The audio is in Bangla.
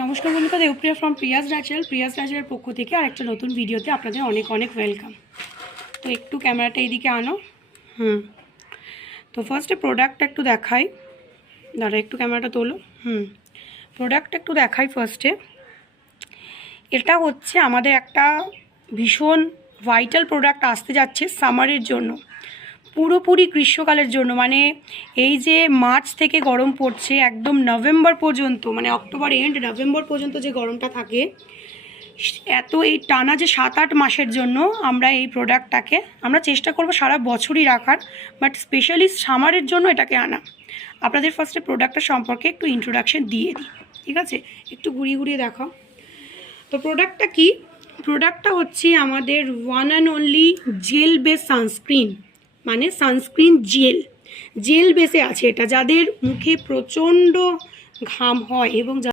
নমস্কার বন্ধুরা, দেবপ্রিয়া ফ্রম প্রিয়াস ন্যাচারাল পক্ষ থেকে আরেকটা নতুন ভিডিওতে আপনাদের অনেক অনেক ওয়েলকাম। তো একটু ক্যামেরাটা এইদিকে আনো। তো ফার্স্টে প্রোডাক্টটা একটু দেখাই। দাঁড়া, একটু ক্যামেরাটা তোলো। প্রোডাক্টটা একটু দেখাই ফার্স্টে। এটা হচ্ছে আমাদের একটা ভীষণ ভাইটাল প্রোডাক্ট আসতে যাচ্ছে সামারের জন্য, পুরোপুরি গ্রীষ্মকালের জন্য। মানে এই যে মার্চ থেকে গরম পড়ছে একদম নভেম্বর পর্যন্ত, মানে অক্টোবর এন্ড নভেম্বর পর্যন্ত যে গরমটা থাকে, এত এই টানা যে 7-8 মাসের জন্য আমরা এই প্রোডাক্টটাকে আমরা চেষ্টা করব সারা বছরই রাখার, বাট স্পেশালি সামারের জন্য এটাকে আনা। আপনাদের ফার্স্টে প্রোডাক্টটা সম্পর্কে একটু ইন্ট্রোডাকশন দিয়ে দিই, ঠিক আছে? একটু ঘুরিয়ে ঘুরিয়ে দেখাও। তো প্রোডাক্টটা কি? প্রোডাক্টটা হচ্ছে আমাদের one and only jail base sunscreen, মানে সানস্ক্রিন জেল বেসে আছে এটা। যাদের মুখে প্রচণ্ড ঘাম হয় এবং